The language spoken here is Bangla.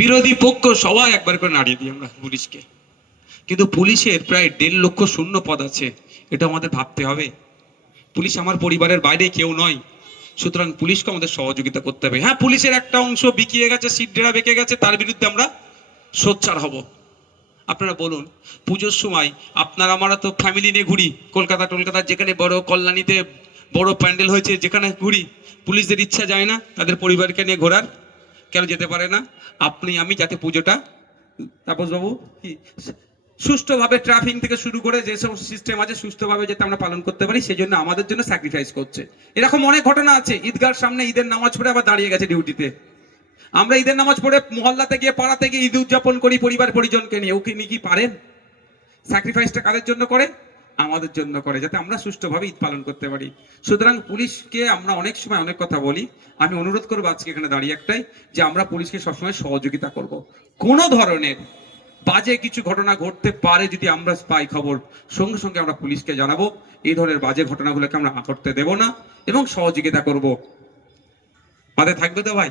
বিরোধী পক্ষ সবাই একবার করে নাড়িয়ে দিই আমরা পুলিশকে। কিন্তু পুলিশের প্রায় 1.5 লক্ষ শূন্য পদ আছে, এটা আমাদের ভাবতে হবে। পুলিশ আমার পরিবারের বাইরে কেউ নয়, সুতরাং পুলিশকে আমাদের সহযোগিতা করতে হবে। হ্যাঁ, পুলিশের একটা অংশ বিকিয়ে গেছে, সিটডেরা বেঁকে গেছে, তার বিরুদ্ধে আমরা সোচ্চার হব। আপনারা বলুন, পুজোর সময় আপনারা আমরা তো ফ্যামিলি নিয়ে ঘুরি, কলকাতার যেখানে বড় কল্যাণীতে বড় প্যান্ডেল হয়েছে যেখানে ঘুরি, পুলিশদের ইচ্ছা যায় না তাদের পরিবারকে নিয়ে ঘোরার? কেন যেতে পারে না? আপনি আমি যাতে পুজোটা তাপসবাবু কি সুষ্ঠুভাবে ট্রাফিক থেকে শুরু করে যে সমস্ত সিস্টেম আছে সুষ্ঠুভাবে যাতে আমরা পালন করতে পারি, সেই জন্য আমাদের জন্য স্যাক্রিফাইস করছে। এরকম অনেক ঘটনা আছে, ঈদগাহর সামনে ঈদের নামাজ পড়ে আবার দাঁড়িয়ে গেছে ডিউটিতে। আমরা ঈদের নামাজ পড়ে মহল্লাতে গিয়ে পাড়াতে গিয়ে ঈদ উদযাপন করি পরিবার পরিজনকে নিয়ে, ওকে নিয়ে কি পারেন? স্যাক্রিফাইসটা কাদের জন্য করে? আমাদের জন্য করে, যাতে আমরা সুষ্ঠুভাবে ঈদ পালন করতে পারি। সুতরাং পুলিশকে আমরা অনেক সময় অনেক কথা বলি, আমি অনুরোধ করবো আজকে এখানে দাঁড়িয়ে একটাই, যে আমরা পুলিশকে সবসময় সহযোগিতা করব। কোনো ধরনের বাজে কিছু ঘটনা ঘটতে পারে যদি আমরা পাই খবর, সঙ্গে সঙ্গে আমরা পুলিশকে জানাবো। এই ধরনের বাজে ঘটনাগুলোকে আমরা ঘটতে দেব না এবং সহযোগিতা করব। মাথায় থাকবে তো ভাই?